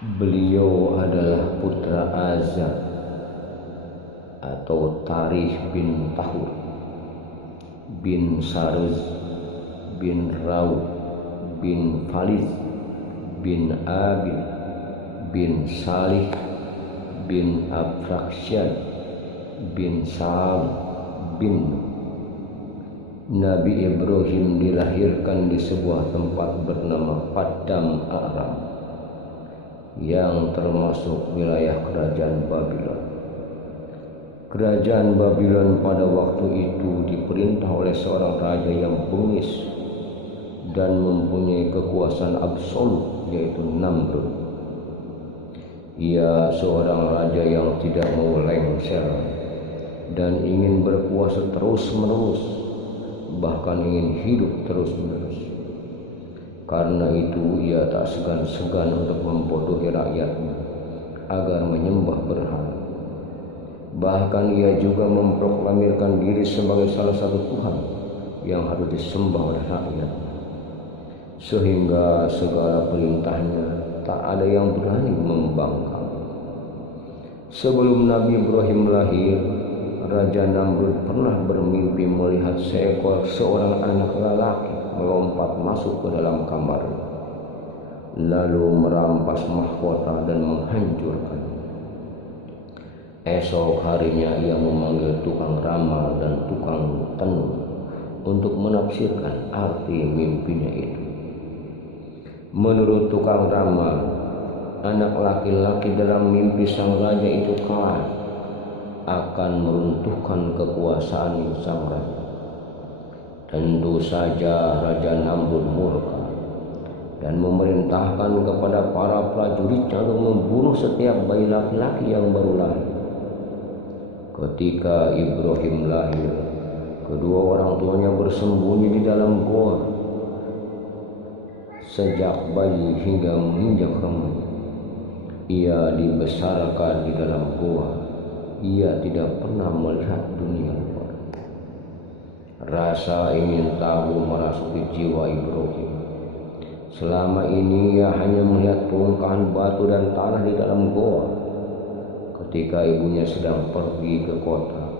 Beliau adalah putra Azar atau Tarikh bin Tahur bin Saruz bin Raw bin Faliz bin Abid bin Salih bin Afraksyan bin Sam bin Nabi Ibrahim dilahirkan di sebuah tempat bernama Paddan Aram yang termasuk wilayah kerajaan Babylon. Kerajaan Babylon pada waktu itu diperintah oleh seorang raja yang bengis dan mempunyai kekuasaan absolut, yaitu Namrud. Ia seorang raja yang tidak mau lengser dan ingin berkuasa terus-menerus, bahkan ingin hidup terus-menerus. Karena itu ia tak segan-segan untuk membodohi rakyatnya agar menyembah berhala. Bahkan ia juga memproklamirkan diri sebagai salah satu Tuhan yang harus disembah oleh rakyat, sehingga segala perintahnya tak ada yang berani membangkang. Sebelum Nabi Ibrahim lahir, Raja Namrud pernah bermimpi melihat seorang anak lelaki melompat masuk ke dalam kamarnya, lalu merampas mahkota dan menghancurkan. Esok harinya ia memanggil tukang ramal dan tukang tenun untuk menafsirkan arti mimpinya itu. Menurut tukang ramal, anak laki-laki dalam mimpi sang raja itu kelak akan meruntuhkan kekuasaan sang raja. Tentu saja Raja Namrud murka dan memerintahkan kepada para prajuritnya untuk membunuh setiap bayi laki-laki yang baru lahir. Ketika Ibrahim lahir, kedua orang tuanya bersembunyi di dalam goa. Sejak bayi hingga menginjak remaja, ia dibesarkan di dalam goa. Ia tidak pernah melihat dunia luar. Rasa ingin tahu merasuki jiwa Ibrahim. Selama ini ia hanya melihat bongkahan batu dan tanah di dalam goa. Ketika ibunya sedang pergi ke kota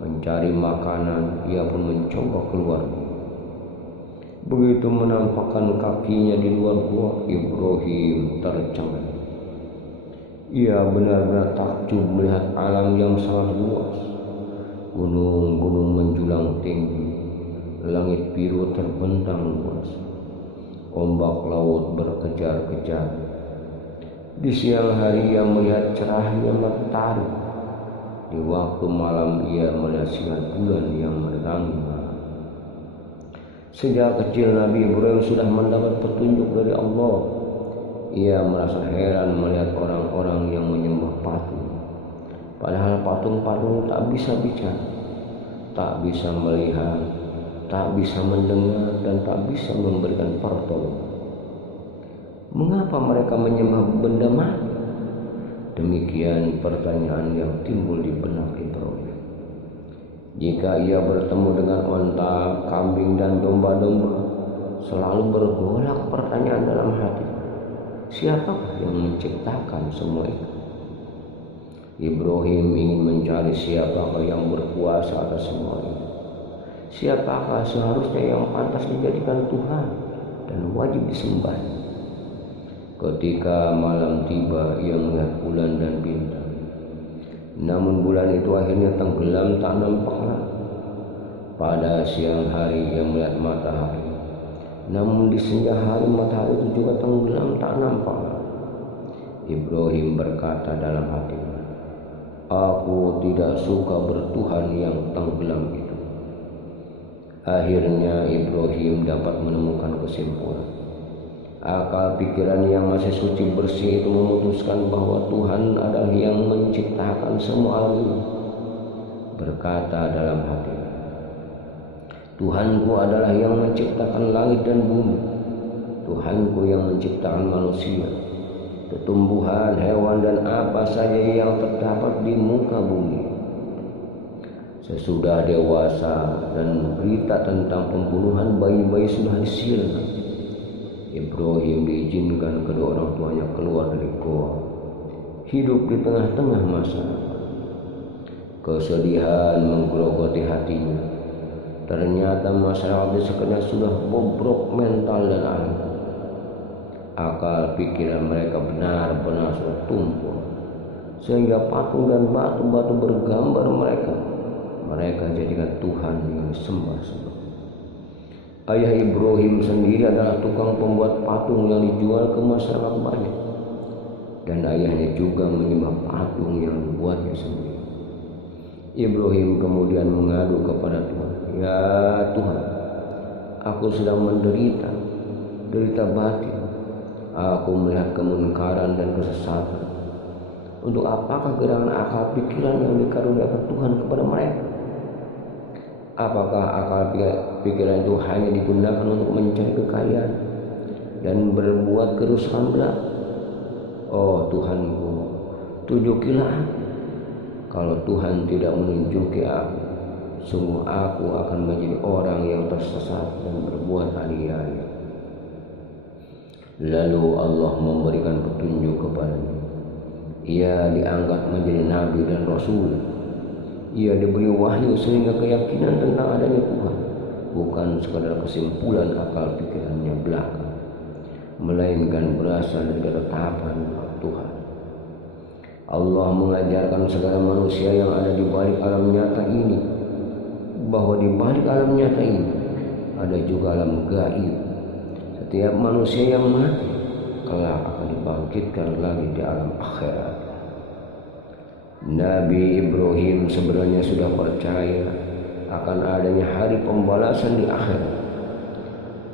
mencari makanan, ia pun mencoba keluar. Begitu menampakkan kakinya di luar gua, Ibrahim tercengang. Ia benar-benar takjub melihat alam yang sangat luas. Gunung-gunung menjulang tinggi, langit biru terbentang luas, ombak laut berkejar-kejar. Di siang hari ia melihat cerahnya matahari. Di waktu malam ia melihat sinar bulan yang menerangi malam. Sejak kecil Nabi Ibrahim sudah mendapat petunjuk dari Allah. Ia merasa heran melihat orang-orang yang menyembah patung. Padahal patung-patung tak bisa bicara, tak bisa melihat, tak bisa mendengar, dan tak bisa memberikan pertolongan. Mengapa mereka menyembah benda mati? Demikian pertanyaan yang timbul di benak Ibrahim. Jika ia bertemu dengan onta, kambing, dan domba-domba, selalu bergolak pertanyaan dalam hati. Siapakah yang menciptakan semua itu? Ibrahim ingin mencari siapakah yang berkuasa atas semua itu. Siapakah seharusnya yang pantas dijadikan Tuhan dan wajib disembah? Ketika malam tiba, ia melihat bulan dan bintang. Namun bulan itu akhirnya tenggelam tak nampak lagi. Pada siang hari ia melihat matahari. Namun di senja hari matahari itu juga tenggelam tak nampak. Ibrahim berkata dalam hatinya, "Aku tidak suka bertuhan yang tenggelam itu." Akhirnya Ibrahim dapat menemukan kesimpulan. Akal pikiran yang masih suci bersih itu memutuskan bahwa Tuhan adalah yang menciptakan semua alam ini. Berkata dalam hatinya, "Tuhanku adalah yang menciptakan langit dan bumi. Tuhanku yang menciptakan manusia, tumbuhan, hewan, dan apa saja yang terdapat di muka bumi." Sesudah dewasa dan berita tentang pembunuhan bayi-bayi sudah disiarkan, Ibrahim diizinkan kedua orang tuanya keluar dari goa, hidup di tengah-tengah masalah. Kesedihan menggerogoti hatinya. Ternyata masyarakat di sekitar sudah bobrok mental dan akal pikiran mereka benar-benar sudah tumpul, sehingga patung dan batu-batu bergambar mereka jadikan Tuhan yang disembah-sembah. Ayah Ibrahim sendiri adalah tukang pembuat patung yang dijual ke masyarakat banyak, dan ayahnya juga menyembah patung yang dibuatnya sendiri. Ibrahim kemudian mengadu kepada Tuhan, "Ya Tuhan, aku sedang menderita batin. Aku melihat kemunkaran dan kesesatan. Untuk apakah gerangan akal pikiran yang dikaruniakan Tuhan kepada mereka? Apakah akal pikiran itu hanya digunakan untuk mencari kekayaan dan berbuat kerusakan belaka? Oh Tuhanku, tunjukilah aku. Kalau Tuhan tidak menunjuki aku, sungguh aku akan menjadi orang yang tersesat dan berbuat aniaya." Lalu Allah memberikan petunjuk kepadanya. Ia diangkat menjadi nabi dan rasul. Ia diberi wahyu sehingga keyakinan tentang adanya Tuhan bukan sekadar kesimpulan akal pikirannya belaka, melainkan berasal dari ketetapan Tuhan. Allah mengajarkan segala manusia yang ada di balik alam nyata ini bahwa di balik alam nyata ini ada juga alam gaib. Setiap manusia yang mati kelak akan dibangkitkan lagi di alam akhirat. Nabi Ibrahim sebenarnya sudah percaya akan adanya hari pembalasan di akhirat.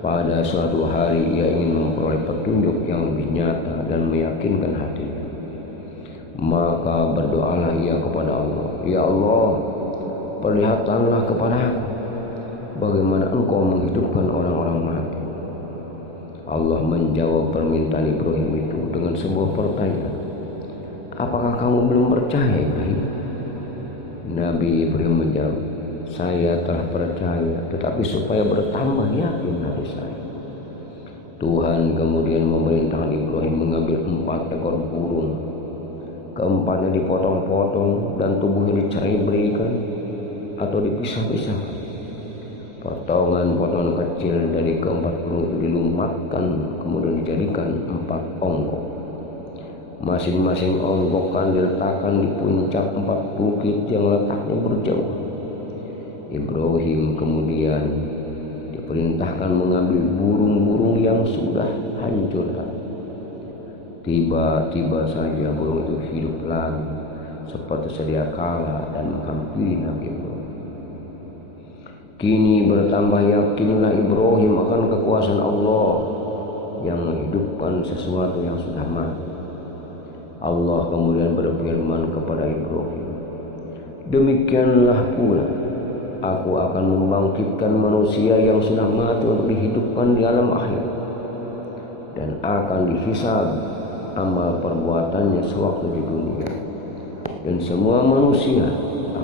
Pada suatu hari ia ingin memperoleh petunjuk yang lebih nyata dan meyakinkan hatinya. Maka berdoalah ia kepada Allah, "Ya Allah, perlihatkanlah kepada aku bagaimana Engkau menghidupkan orang-orang mati." Allah menjawab permintaan Ibrahim itu dengan sebuah pertanyaan, "Apakah kamu belum percaya, Ibrahim?" Nabi Ibrahim menjawab, "Saya telah percaya, tetapi supaya bertambah yakin hati saya." Tuhan kemudian memerintahkan Ibrahim mengambil 4 ekor burung. Keempatnya dipotong-potong dan tubuhnya dicari berikan atau dipisah-pisah. Potongan-potongan kecil dari keempat burung itu dilumatkan, kemudian dijadikan 4 onggok. Masing-masing onggok kan diletakkan di puncak 4 bukit yang letaknya berjauh. Ibrahim kemudian diperintahkan mengambil burung-burung yang sudah hancur. Tiba-tiba saja burung itu hidup lagi seperti sedia kala dan menghampiri Nabi Ibrahim. Kini bertambah yakinlah Ibrahim akan kekuasaan Allah yang menghidupkan sesuatu yang sudah mati. Allah kemudian berfirman kepada Ibrahim, "Demikianlah pula aku akan membangkitkan manusia yang sudah mati untuk dihidupkan di alam akhirat, dan akan dihisab amal perbuatannya sewaktu di dunia, dan semua manusia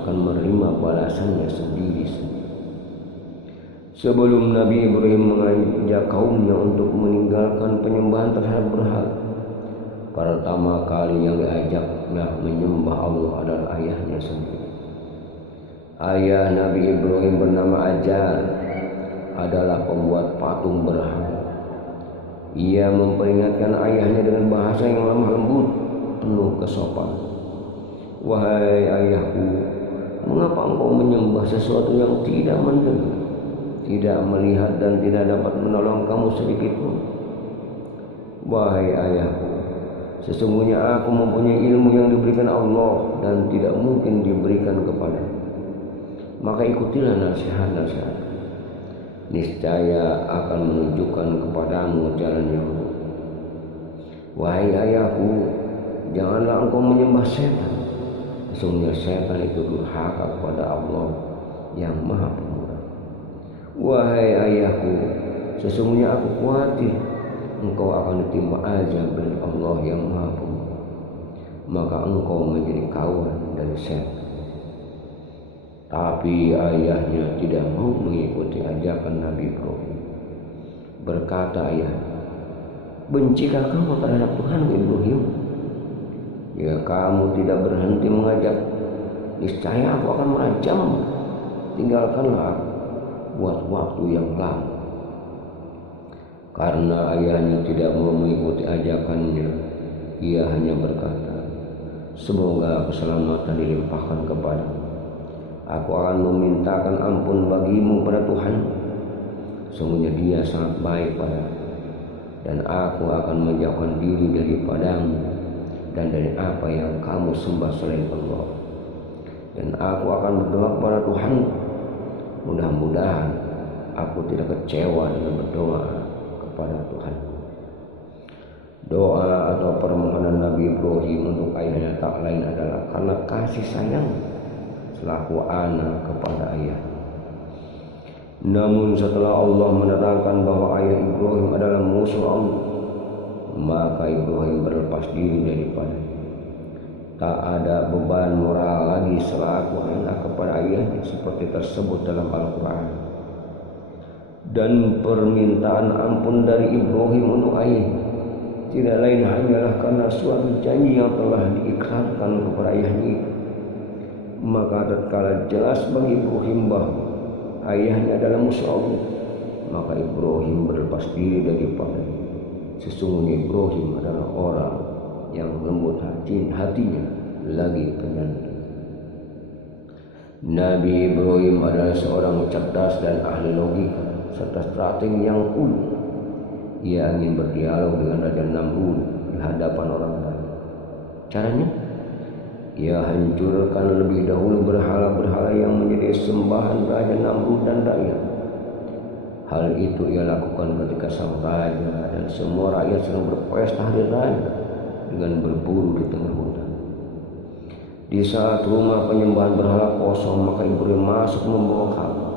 akan menerima balasannya sendiri-sendiri." Sebelum Nabi Ibrahim mengajak kaumnya untuk meninggalkan penyembahan terhadap berhala, pertama kali yang diajaknya menyembah Allah adalah ayahnya sendiri. Ayah Nabi Ibrahim bernama Ajar adalah pembuat patung berhala. Ia memperingatkan ayahnya dengan bahasa yang lemah lembut, penuh kesopanan. "Wahai ayahku, mengapa engkau menyembah sesuatu yang tidak mendengar, tidak melihat, dan tidak dapat menolong kamu sedikit pun? Wahai ayahku, sesungguhnya aku mempunyai ilmu yang diberikan Allah dan tidak mungkin diberikan kepada. Maka ikutilah nasihat-nasihat. Niscaya akan menunjukkan kepadamu jalan yang lurus. Wahai ayahku, janganlah engkau menyembah setan. Sesungguhnya setan itu durhaka kepada Allah yang Maha Pemurah. Wahai ayahku, sesungguhnya aku khawatir engkau akan ditimpa azab dari Allah yang Maha Pemurah, maka engkau menjadi kawan dari setan." Tapi ayahnya tidak mau mengikuti ajakan Nabi Ibrahim. Berkata ayahnya, Bencikah kamu terhadap Tuhan Ibrahim? Ya kamu tidak berhenti mengajak, niscaya aku akan merajammu. Tinggalkanlah aku buat waktu yang lama. Karena ayahnya tidak mau mengikuti ajakannya, ia hanya berkata, semoga keselamatan dilimpahkan kepadamu. Aku akan memintakan ampun bagimu pada Tuhan. Sungguhnya dia sangat baik padamu. Dan aku akan menjauhkan diri daripadamu dan dari apa yang kamu sembah selain Allah. Dan aku akan berdoa kepada Tuhan. Mudah-mudahan aku tidak kecewa dengan berdoa kepada Tuhan. Doa atau permohonan Nabi Ibrahim untuk ayahnya tak lain adalah karena kasih sayang selaku anak kepada ayah. Namun setelah Allah menerangkan bahwa ayah Ibrahim adalah musuh Allah, maka Ibrahim berlepas diri daripadanya. Tak ada beban moral lagi selaku anak kepada ayahnya seperti tersebut dalam Al-Quran. Dan permintaan ampun dari Ibrahim untuk ayahnya tidak lain hanyalah karena suatu janji yang telah diikrarkan kepada ayahnya. Maka tatkala jelas bagi Ibrahim bahwa ayahnya adalah musuh Allah, maka Ibrahim berlepas diri daripadanya. Sesungguhnya Ibrahim adalah orang yang lembut hatinya lagi penyantun. Nabi Ibrahim adalah seorang cerdas dan ahli logika serta strategi yang unik. Ia ingin berdialog dengan Raja Namrud di hadapan orang lain. Caranya, ia hancurkan lebih dahulu berhala-berhala yang menjadi sembahan Raja Namrud dan rakyat. Hal itu ia lakukan ketika sang raja dan semua rakyat sedang berpesta hari raya dengan berburu di tengah hutan. Di saat rumah penyembahan berhala kosong, maka Ibrahim masuk membawa kabur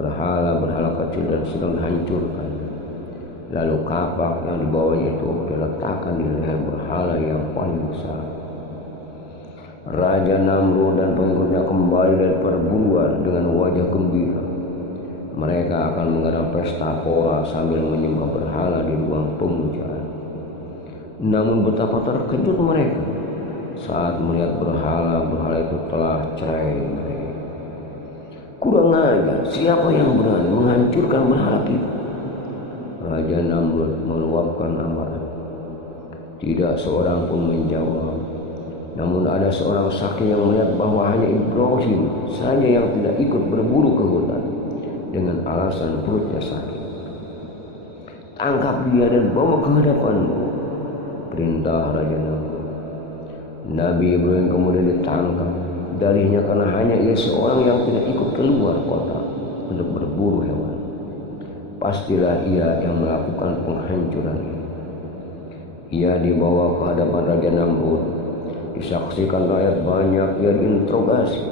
berhala-berhala kecil dan sedang dihancurkan. Lalu kapak yang dibawanya itu diletakkan di leher berhala yang paling besar. Raja Namrud dan pengikutnya kembali dari perburuan dengan wajah gembira. Mereka akan menggelar pesta pora sambil menyembah berhala di ruang pemujaan. Namun betapa terkejut mereka saat melihat berhala-berhala itu telah cerai. Kurang ajar, siapa yang berani menghancurkan berhala kita? Raja Namrud meluapkan amarah. Tidak seorang pun menjawab. Namun ada seorang saksi yang melihat bahwa hanya Ibrahim saja yang tidak ikut berburu ke hutan dengan alasan perutnya sakit. Tangkap dia dan bawa ke hadapanmu, perintah Raja Namrud. Nabi Ibrahim kemudian ditangkap darinya karena hanya ia seorang yang tidak ikut keluar kota untuk berburu hewan. Pastilah ia yang melakukan penghancuran ini. Ia dibawa ke hadapan Raja Namrud. Disaksikan rakyat banyak, ia diinterogasi.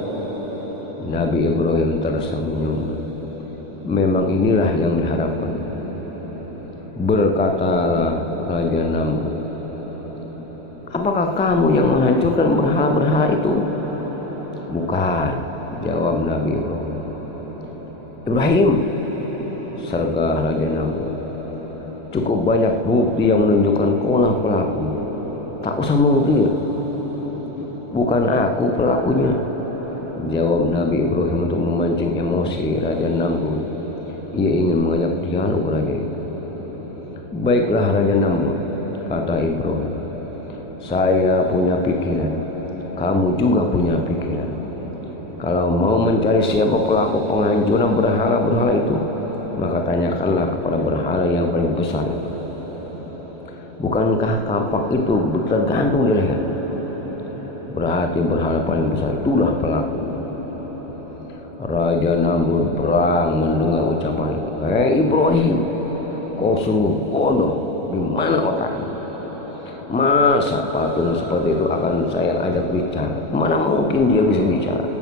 Nabi Ibrahim tersenyum. Memang inilah yang diharapkan. Berkatalah Raja Namrud, apakah kamu yang menghancurkan berhala-berhala itu? Bukan, jawab Nabi Ibrahim. Ibrahim, sergah Raja Namrud, cukup banyak bukti yang menunjukkan kaulah pelaku. Tak usah mengukir. Bukan aku pelakunya, jawab Nabi Ibrahim untuk memancing emosi Raja Namrud. Ia ingin mengajak dialog Raja. Baiklah Raja Namrud, kata Ibrahim. Saya punya pikiran, kamu juga punya pikiran. Kalau mau mencari siapa pelaku penghancuran berhala-berhala itu, maka tanyakanlah kepada berhala yang paling besar. Bukankah kapak itu tergantung di leher? Berarti berhala paling besar itulah pelaku. Raja Namrud perang mendengar ucapan itu. Hei Ibrahim, kau sungguh bodoh. Di mana otakmu? Masa patung seperti itu akan saya ajak bicara? Mana mungkin dia bisa bicara?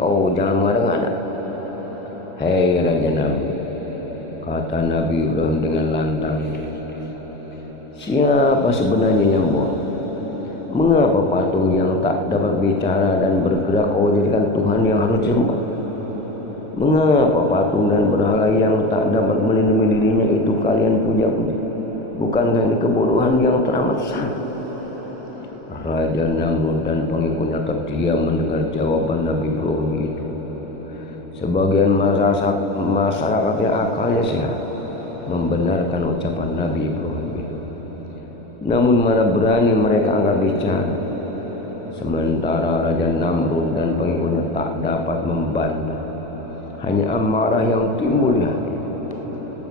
Kau jangan mengada-ngada. Hei Raja Namrud, kata Nabi Ibrahim dengan lantang. Siapa sebenarnya yang bohong? Mengapa patung yang tak dapat bicara dan bergerak kau jadikan Tuhan yang harus disembah? Mengapa patung dan berhala yang tak dapat melindungi dirinya itu kalian puja-puja? Bukankah ini kebodohan yang teramat sangat? Raja Namrud dan pengikutnya terdiam mendengar jawaban Nabi Ibrahim itu. Sebagian masyarakat yang akalnya sehat membenarkan ucapan Nabi Ibrahim itu. Namun mana berani mereka angkat bicara. Sementara Raja Namrud dan pengikutnya tak dapat membantah. Hanya amarah yang timbul di hati.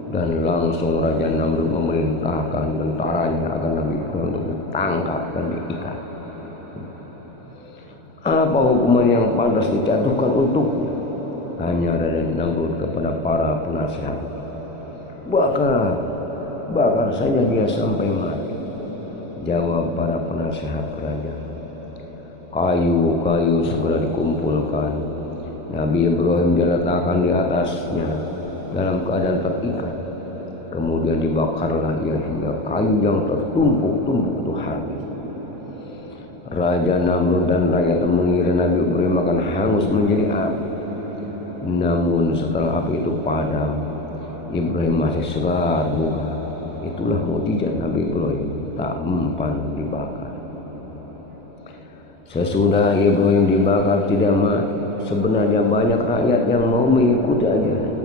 Dan langsung Raja Namrud memerintahkan tentaranya agar Nabi Ibrahim untuk ditangkap dan diikat. Apa hukuman yang pantas dijatuhkan untuknya? Hanya Raja Namrud kepada para penasehat. Bakar saja dia sampai mati. Jawab para penasehat raja. Kayu-kayu segera dikumpulkan. Nabi Ibrahim diletakkan di atasnya dalam keadaan terikat. Kemudian dibakarlah ia hingga kayu yang tertumpuk-tumpuk itu habis. Raja Namrud dan rakyat mengira Nabi Ibrahim akan hangus menjadi api. Namun setelah api itu padam, Ibrahim masih segar muka. Itulah mukjizat Nabi Ibrahim, tak mempan dibakar. Sesudah Ibrahim dibakar tidak mati. Sebenarnya banyak rakyat yang mau mengikuti ajaran.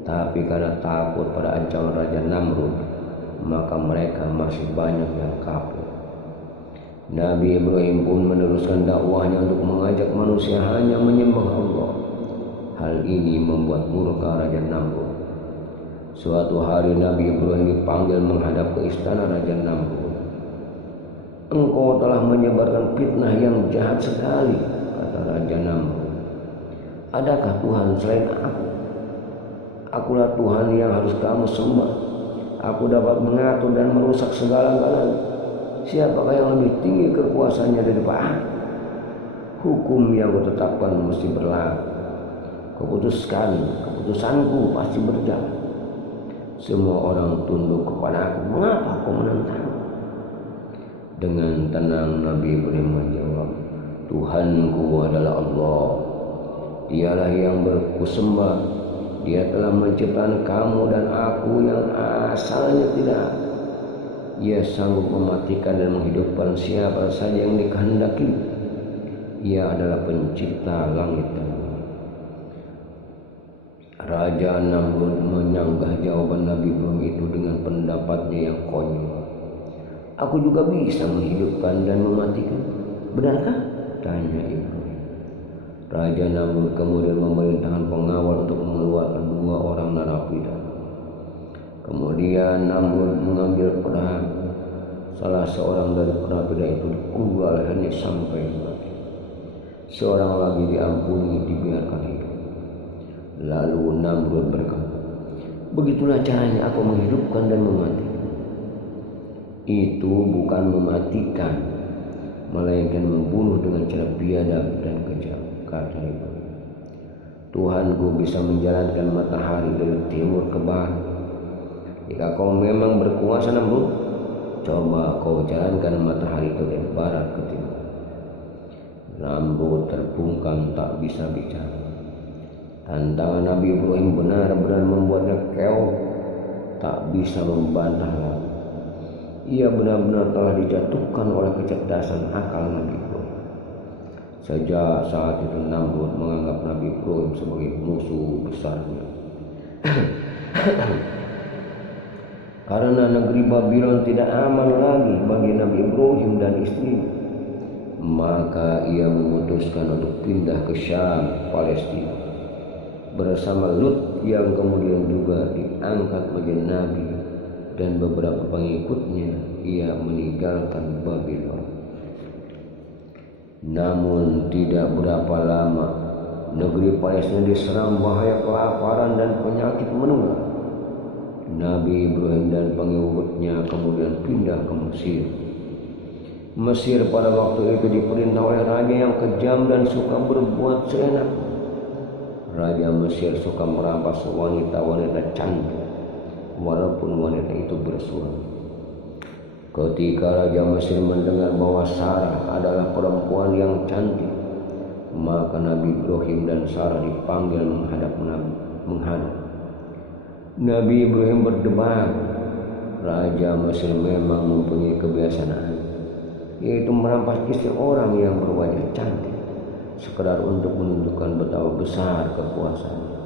Tapi karena takut pada ancaman Raja Namrud, maka mereka masih banyak yang kafir. Nabi Ibrahim pun meneruskan dakwahnya untuk mengajak manusia hanya menyembah Allah. Hal ini membuat murka Raja Namrud. Suatu hari Nabi Ibrahim dipanggil menghadap ke istana Raja Namrud. Engkau telah menyebarkan fitnah yang jahat sekali, kata Raja Namrud. Adakah Tuhan selain aku? Akulah Tuhan yang harus kamu sembah. Aku dapat mengatur dan merusak segala-galanya. Siapakah yang lebih tinggi kekuasaannya daripada aku? Hukum yang kutetapkan mesti berlaku. Keputusanku pasti berjalan. Semua orang tunduk kepada aku. Mengapa kau menentang? Dengan tenang Nabi Ibrahim menjawab, Tuhanku adalah Allah. Dialah yang berkusembah. Dia telah menciptakan kamu dan aku yang asalnya tidak. Ia sanggup mematikan dan menghidupkan siapa saja yang dikehendaki. Ia adalah pencipta langit dan bumi. Raja Namrud menyanggah jawaban Nabi Ibrahim itu dengan pendapatnya yang konyol. Aku juga bisa menghidupkan dan mematikan. Benarkah? Tanya Ibrahim. Raja Namrud kemudian memerintahkan pengawal untuk mengeluarkan 2 orang narapidana. Kemudian Namrud mengambil pedang. Salah seorang dari narapidana itu dipukul lehernya sampai mati. Seorang lagi diampuni, dibiarkan hidup. Lalu Namrud berkata, begitulah caranya aku menghidupkan dan mematikan. Itu bukan mematikan, melainkan membunuh dengan cara biadab dan kejam, kata Ibrahim. Tuhanku bisa menjalankan matahari dari timur ke barat. Jika kau memang berkuasa Namrud, coba kau jalankan matahari itu dari barat ke timur. Namrud terbungkam tak bisa bicara. Tantangan Nabi Ibrahim benar-benar membuatnya keok, tak bisa membantah lagi. Ia benar-benar telah dijatuhkan oleh kecerdasan akal Nabi Ibrahim. Sejak saat itu Namrud menganggap Nabi Ibrahim sebagai musuh besarnya. Karena negeri Babylon tidak aman lagi bagi Nabi Ibrahim dan istrinya, maka ia memutuskan untuk pindah ke Syam, Palestina. Bersama Lut yang kemudian juga diangkat menjadi nabi dan beberapa pengikutnya, ia meninggalkan Babylon. Namun tidak berapa lama negeri Palestina diserang bahaya kelaparan dan penyakit menular. Nabi Ibrahim dan pengikutnya kemudian pindah ke Mesir. Mesir pada waktu itu diperintah oleh raja yang kejam dan suka berbuat seenaknya. Raja Mesir suka merampas wanita-wanita cantik, walaupun wanita itu bersuami. Ketika Raja Mesir mendengar bahwa Sarah adalah perempuan yang cantik, maka Nabi Ibrahim dan Sarah dipanggil menghadap. Nabi Ibrahim berdebar, Raja Mesir memang mempunyai kebiasaan, yaitu merampas istri orang yang berwajah cantik, sekedar untuk menunjukkan betapa besar kekuasaannya.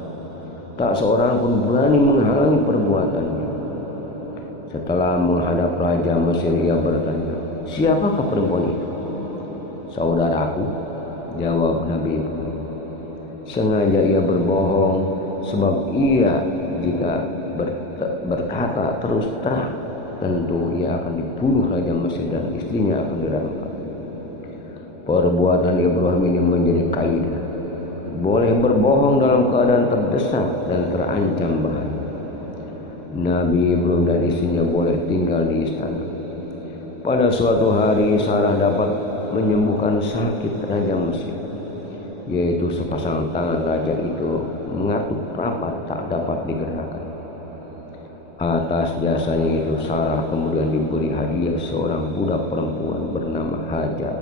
Tak seorang pun berani menghalangi perbuatannya. Setelah menghadap Raja Mesir, ia bertanya, "Siapakah perempuan itu?" "Saudaraku," jawab Nabi Ibrahim. Sengaja ia berbohong, sebab ia jika berkata terus terang, tentu ia akan dibunuh Raja Mesir dan istrinya akan dirampas. Perbuatan Ibrahim ini menjadi kaidah. Boleh berbohong dalam keadaan terdesak dan terancam bahaya. Nabi Ibrahim dan istrinya boleh tinggal di istana. Pada suatu hari Sarah dapat menyembuhkan sakit Raja Mesir, yaitu sepasang tangan raja itu mengatuk rapat tak dapat digerakkan. Atas jasanya itu Sarah kemudian diberi hadiah seorang budak perempuan bernama Hajar,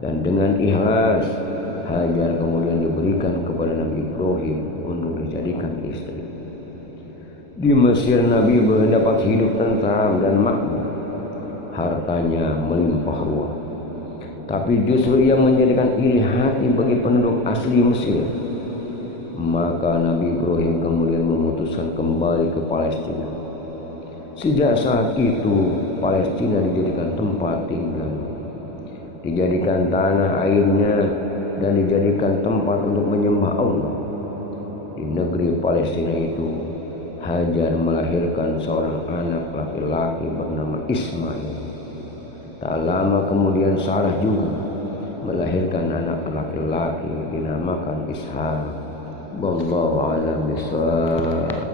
dan dengan ikhlas Hajar kemudian diberikan kepada Nabi Ibrahim untuk dijadikan istri. Di Mesir Nabi Ibrahim dapat hidup tentram dan makmur, hartanya melimpah ruah. Tapi justru ia menjadikan iri hati bagi penduduk asli Mesir. Maka Nabi Ibrahim kemudian memutuskan kembali ke Palestina. Sejak saat itu Palestina dijadikan tempat tinggal, dijadikan tanah airnya, dan dijadikan tempat untuk menyembah Allah. Di negeri Palestina itu Hajar melahirkan seorang anak laki-laki bernama Ismail. Tak lama kemudian Sarah juga melahirkan anak laki-laki dinamakan Ishak. Wallahu a'lam bishawab.